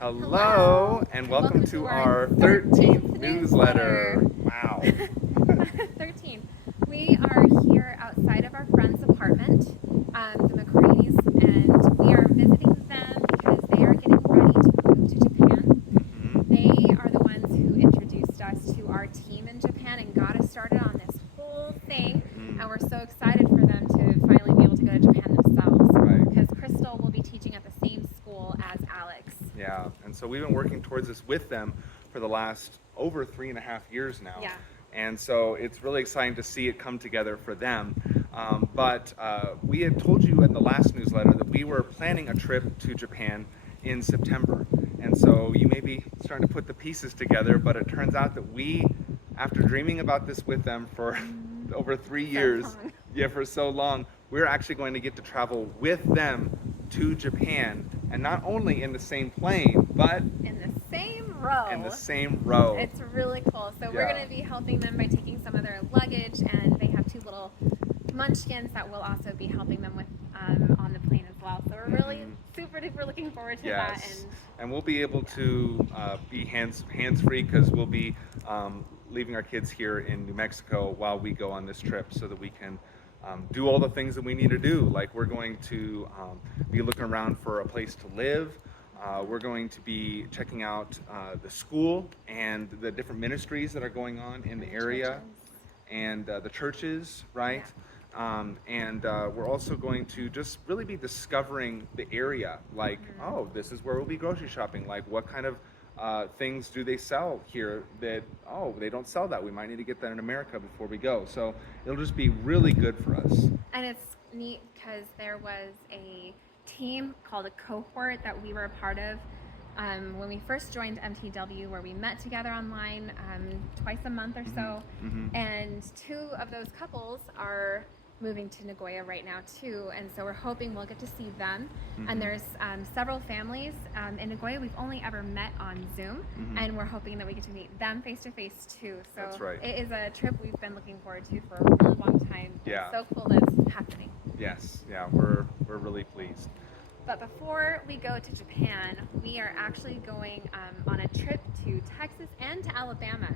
Hello, and welcome to our 13th newsletter. Wow. 13. We are here outside of our friend's apartment, the McCrae's, and we are visiting them because they are getting ready to move to Japan. They are the ones who introduced us to our team in Japan and got us started on this whole thing. And we're so excited for them to finally be able to go to Japan themselves. Right. Because Crystal will be teaching at the same school as Alex. Yeah, and so we've been working towards this with them for the last over 3.5 years now. Yeah. And so it's really exciting to see it come together for them. But we had told you in the last newsletter that we were planning a trip to Japan in September. And so you may be starting to put the pieces together, but it turns out that we, after dreaming about this with them for over 3 years, for so long, we're actually going to get to travel with them to Japan, and not only in the same plane, but In the same row. in the same row. It's really cool. So we're Yeah. going to be helping them by taking some of their luggage, and they have two little munchkins that we'll also be helping them with on the plane as well. So we're really super duper looking forward to that. Yes, and we'll be able to be hands free because we'll be leaving our kids here in New Mexico while we go on this trip, so that we can do all the things that we need to do. Like we're going to be looking around for a place to live. We're going to be checking out the school and the different ministries that are going on in the area, and the churches, right? And we're also going to just really be discovering the area. Like, oh, this is where we'll be grocery shopping. Like, what kind of things do they sell here that, oh, they don't sell that. We might need to get that in America before we go. So it'll just be really good for us. And it's neat because there was a team called a cohort that we were a part of when we first joined MTW, where we met together online twice a month or so. And two of those couples are moving to Nagoya right now too, and so we're hoping we'll get to see them. And there's several families in Nagoya we've only ever met on Zoom, and we're hoping that we get to meet them face to face too. So That's right. it is a trip we've been looking forward to for a really long time. Yeah. It's so cool that it's happening. Yes, yeah, we're really pleased. But before we go to Japan, we are actually going on a trip to Texas and to Alabama.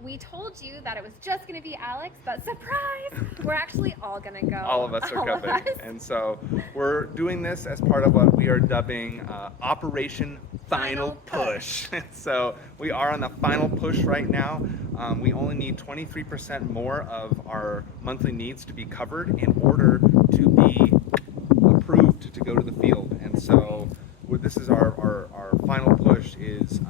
We told you that it was just going to be Alex, but surprise, we're actually all going to go. All of us are All of coming. us. And so we're doing this as part of what we are dubbing Operation Final Push. So we are on the final push right now. We only need 23% more of our monthly needs to be covered in order to be approved to go to the field. And so this is our final push, is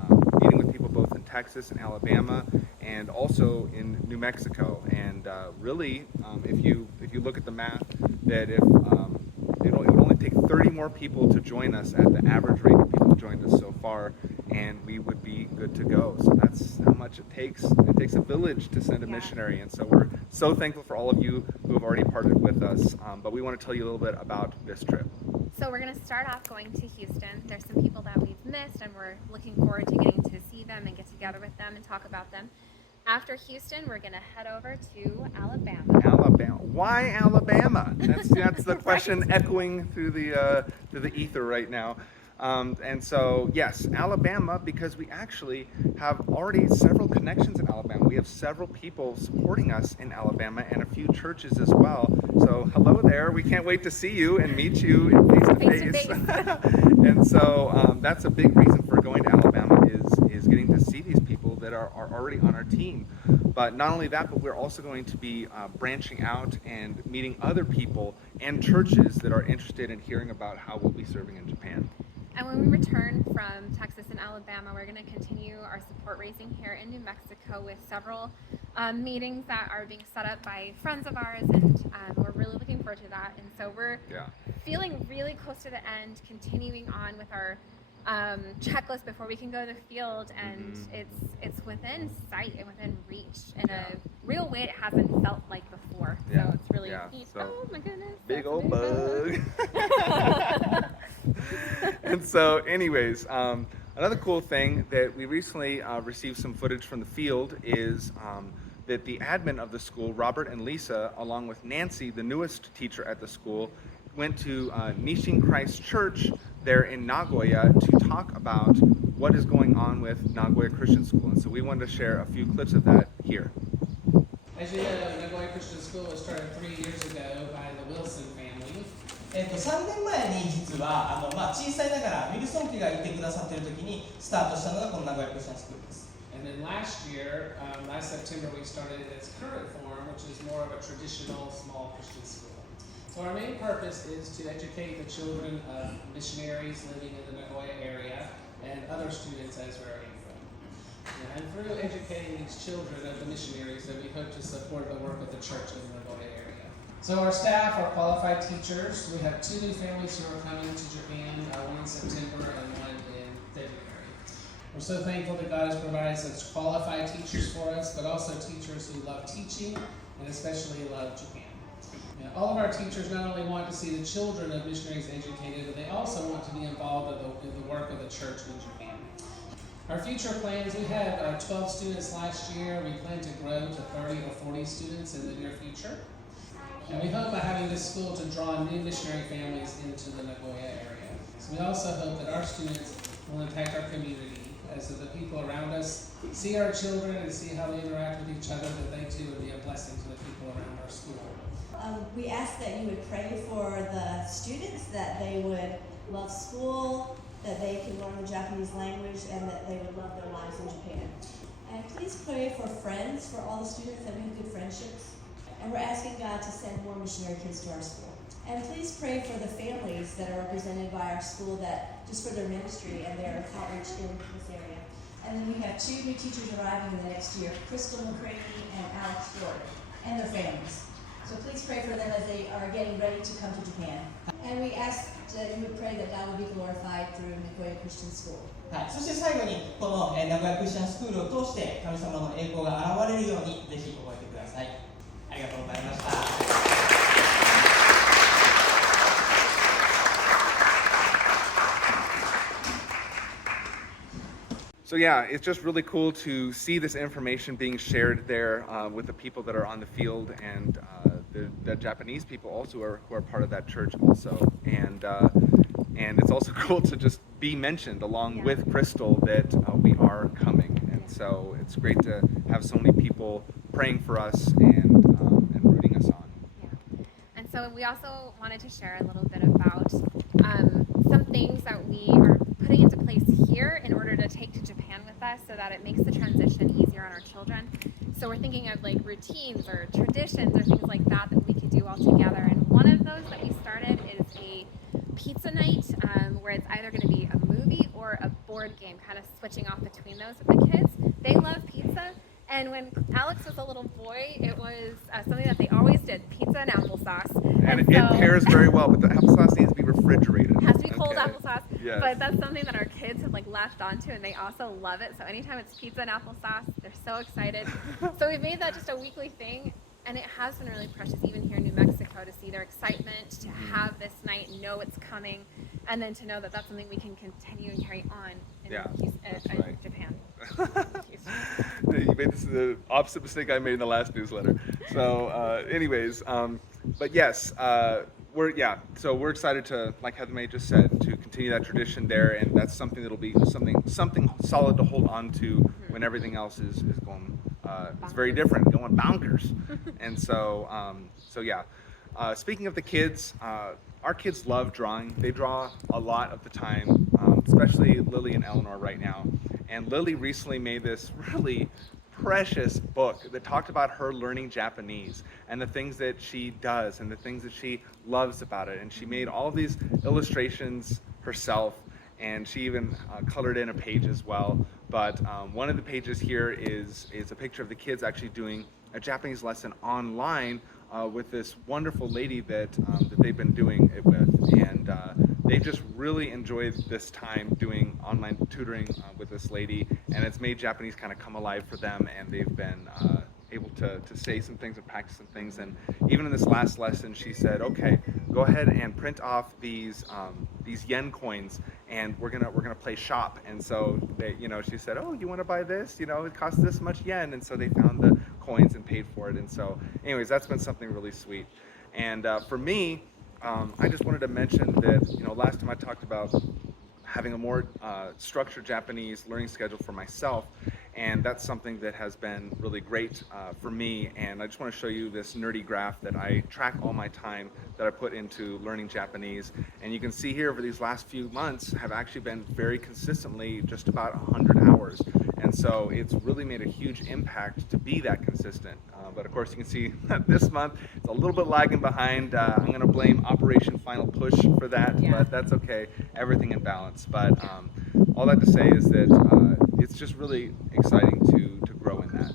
meeting with people both in Texas and Alabama, and also in New Mexico. And really, if you look at the math, that if it would only take 30 more people to join us at the average rate of people who joined us so far, and we would be good to go. So that's how much it takes. It takes a village to send a missionary, and so we're so thankful for all of you who have already partnered with us. But we want to tell you a little bit about this trip. So we're going to start off going to Houston. There's some people that we've missed, and we're looking forward to getting to see them and get together with them and talk about them. After Houston, we're going to head over to Alabama. Alabama. Why Alabama? That's the question echoing through the ether right now. And so, yes, Alabama, because we actually have already several connections in Alabama. We have several people supporting us in Alabama, and a few churches as well. So hello there. We can't wait to see you and meet you face to face. And so that's a big reason for going to Alabama, is getting to see these people that are already on our team. But not only that, but we're also going to be branching out and meeting other people and churches that are interested in hearing about how we'll be serving in Japan. And when we return from Texas and Alabama, we're going to continue our support raising here in New Mexico with several meetings that are being set up by friends of ours, and we're really looking forward to that. And so we're feeling really close to the end, continuing on with our checklist before we can go to the field, and it's within sight and within reach in a real way it hasn't felt like before. So it's really neat. So, oh my goodness. Big old bug. And so anyways, another cool thing that we recently received some footage from the field is that the admin of the school, Robert and Lisa, along with Nancy, the newest teacher at the school, went to Nishin Christ Church there in Nagoya to talk about what is going on with Nagoya Christian School. And so we wanted to share a few clips of that here. As you know, Nagoya Christian School was started 3 years ago by the Wilson family. 3年前に実は小さいながらウィルソン家がいてくださっている時にスタートしたのがこの名古屋クリスチャンスクールです。And then last year, last September, we started in its current form, which is more of a traditional small Christian school. So our main purpose is to educate the children of missionaries living in the Nagoya area and other students as we're aiming from. And through educating these children of the missionaries, that we hope to support the work of the church in the Nagoya area. So our staff are qualified teachers. We have 2 new families who are coming to Japan, one in September and one in February. We're so thankful that God has provided such qualified teachers for us, but also teachers who love teaching and especially love Japan. All of our teachers not only want to see the children of missionaries educated, but they also want to be involved in the work of the church in Japan. Our future plans, we had 12 students last year. We plan to grow to 30 or 40 students in the near future. And we hope by having this school to draw new missionary families into the Nagoya area. So we also hope that our students will impact our community as the people around us see our children and see how they interact with each other, that they too would be a blessing to the people around our school. We ask that you would pray for the students, that they would love school, that they can learn the Japanese language, and that they would love their lives in Japan. And please pray for friends, for all the students, that we have good friendships. And we're asking God to send more missionary kids to our school. And please pray for the families that are represented by our school, that just for their ministry and their outreach in this area. And then we have 2 new teachers arriving in the next year, Crystal McCready and Alex Jordan, and their families. So please pray for them as they are getting ready to come to Japan. And we ask that you would pray that God would be glorified through Nagoya Christian School. はい、そして最後にこの名古屋クリスチャンスクールを通して神様の栄光が現れるようにぜひ覚えてください。ありがとうございました。So yeah, it's just really cool to see this information being shared there with the people that are on the field and the Japanese people also who are part of that church also. And it's also cool to just be mentioned along with Crystal that we are coming. And so it's great to have so many people praying for us and rooting us on. Yeah. And so we also wanted to share a little bit about some things that we are putting into place here in order to take to Japan with us so that it makes the transition easier on our children. So we're thinking of like routines or traditions or things like that that we could do all together. And one of those that we started is a pizza night where it's either going to be a movie or a board game, kind of switching off between those with the kids. They love pizza. And when Alex was a little boy, it was something that they always did, pizza and applesauce. And so, it pairs very well, but the applesauce needs to be refrigerated. It has to be cold applesauce. Yes. But that's something that our kids have like latched onto, and they also love it. So anytime it's pizza and applesauce, they're so excited. So we've made that just a weekly thing, and it has been really precious, even here in New Mexico, to see their excitement, to have this night, know it's coming, and then to know that that's something we can continue and carry on in, in Japan. You made the opposite mistake I made in the last newsletter. So, anyways, but yes, so we're excited to, like Heather May just said, to continue that tradition there, and that's something that'll be something solid to hold on to when everything else is going. It's very different, going bonkers, and so yeah. Speaking of the kids, our kids love drawing. They draw a lot of the time, especially Lily and Eleanor right now. And Lily recently made this really precious book that talked about her learning Japanese and the things that she does and the things that she loves about it. And she made all of these illustrations herself, and she even colored in a page as well. But one of the pages here is a picture of the kids actually doing a Japanese lesson online with this wonderful lady that they've been doing it with, and they've just really enjoyed this time doing online tutoring with this lady, and it's made Japanese kind of come alive for them, and they've been able to say some things and practice some things. And even in this last lesson, she said, "Okay, go ahead and print off these yen coins, and we're gonna play shop." And so they, she said, "Oh, you want to buy this? It costs this much yen." And so they found the coins and paid for it. And so, anyways, that's been something really sweet. And for me, I just wanted to mention that last time I talked about having a more structured Japanese learning schedule for myself. And that's something that has been really great for me. And I just want to show you this nerdy graph that I track all my time that I put into learning Japanese. And you can see here over these last few months have actually been very consistently just about 100 hours. And so it's really made a huge impact to be that consistent. But of course you can see that this month it's a little bit lagging behind. I'm going to blame Operation Final Push for that, Yeah. but that's okay. Everything in balance. But all that to say is that it's just really exciting to grow in that.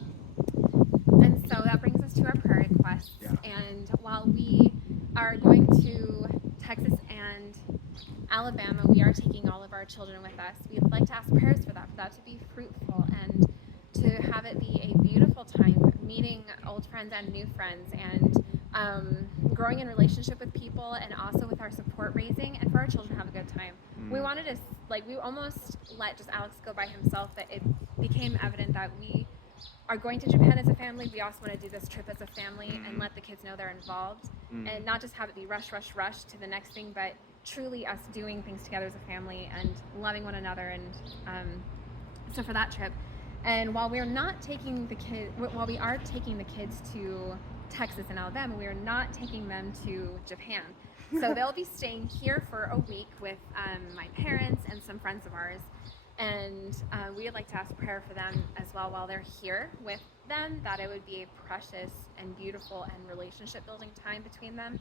And so that brings us to our prayer requests. Yeah. And while we are going to Texas and Alabama, we are taking all of our children with us. We'd like to ask prayers for that to be fruitful and to have it be a beautiful time meeting old friends and new friends and growing in relationship with people and also with our support raising and for our children to have a good time. We wanted to, we almost let just Alex go by himself, that it became evident that we are going to Japan as a family. We also want to do this trip as a family and let the kids know they're involved and not just have it be rush to the next thing, but truly us doing things together as a family and loving one another. And so for that trip, and while we are taking the kids to Texas and Alabama, we are not taking them to Japan. So they'll be staying here for a week with my parents and some friends of ours. And we would like to ask prayer for them as well while they're here with them, that it would be a precious and beautiful and relationship building time between them.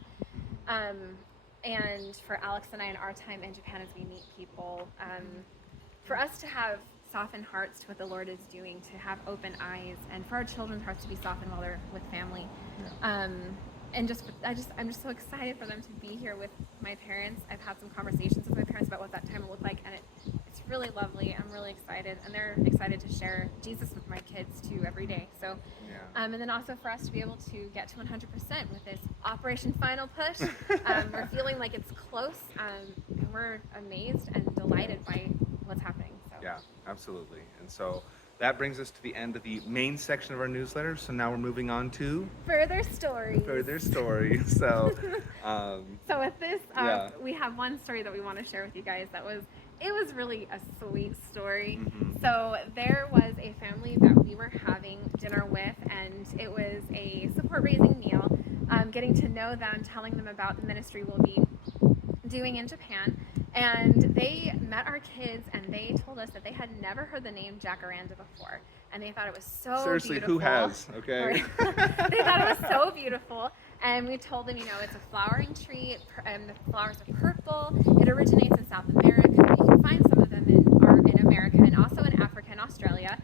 And for Alex and I in our time in Japan as we meet people, for us to have softened hearts to what the Lord is doing, to have open eyes, and for our children's hearts to be softened while they're with family. And I'm just so excited for them to be here with my parents. I've had some conversations with my parents about what that time will look like, and it's really lovely. I'm really excited, and they're excited to share Jesus with my kids too every day. So, and then also for us to be able to get to 100% with this Operation Final Push. We're feeling like it's close, and we're amazed and delighted by what's happening. So. Yeah, absolutely. And so that brings us to the end of the main section of our newsletter. So now we're moving on to Further stories. further stories. So, So with this, Yeah. we have one story that we want to share with you guys. It was really a sweet story. Mhm. So there was a family that we were having dinner with, and it was a support raising meal, getting to know them, telling them about the ministry we'll be doing in Japan. And they met our kids, and they told us that they had never heard the name Jacaranda before, and they thought it was so seriously, beautiful. who has? Okay. They thought it was so beautiful, and we told them, it's a flowering tree, and the flowers are purple. It originates in South America. You can find some of them in America and also in Africa and Australia.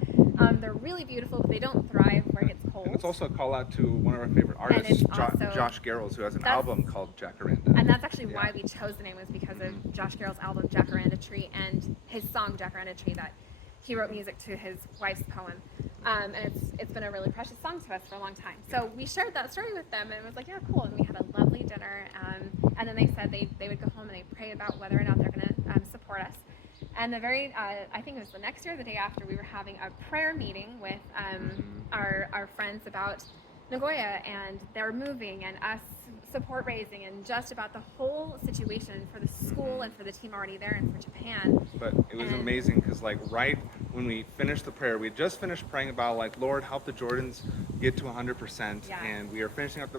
They're really beautiful, but they don't thrive where it gets cold. And it's also a call out to one of our favorite artists, it's also- Josh Garrels, who has an That's- album called Jacaranda. And that's actually Yeah. why we chose the name, was because of Josh Garrel's album Jacaranda Tree and his song Jacaranda Tree, that he wrote music to his wife's poem. And it's been a really precious song to us for a long time. So we shared that story with them, and it was like, yeah, cool. And we had a lovely dinner. And then they said they would go home and they'd pray about whether or not they're going to support us. And I think it was the next year or the day after, we were having a prayer meeting with our friends about Nagoya and their moving and us support raising and just about the whole situation for the school and for the team already there and for Japan. But it was And- amazing because, right when we finished the prayer, we had just finished praying about, Lord, help the Jordans get to 100%. Yeah. And we finished up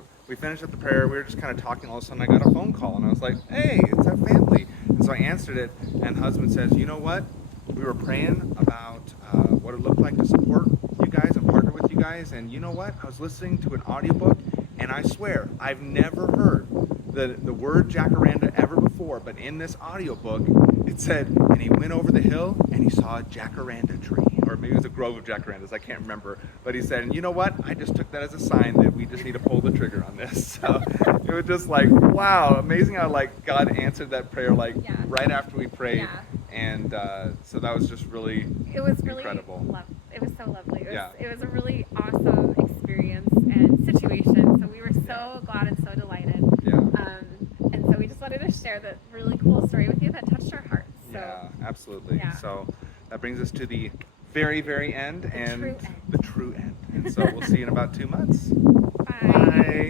the prayer. We were just kind of talking. All of a sudden, I got a phone call, and I was like, hey, it's that family. And so I answered it, and the husband says, you know what? We were praying about what it looked like to support you guys and partner with you guys. And you know what? I was listening to an audiobook, and I swear, I've never heard the word Jacaranda ever before, but in this audiobook, it said, and he went over the hill and he saw a jacaranda tree, or maybe it was a grove of jacarandas, I can't remember. But he said, and you know what? I just took that as a sign that we just need to pull the trigger on this. So it was just wow, amazing how God answered that prayer Yeah. right after we prayed. Yeah. And so that was just really It was really incredible. It was so lovely. Yeah. It was a really awesome experience and situation. So we were so glad and so delighted. Yeah. And so we just wanted to share that really cool story with you that touched our hearts. So Yeah, absolutely. Yeah. So that brings us to the very, very end, and true end. the true end. And so we'll see you in about 2 months. bye. Bye.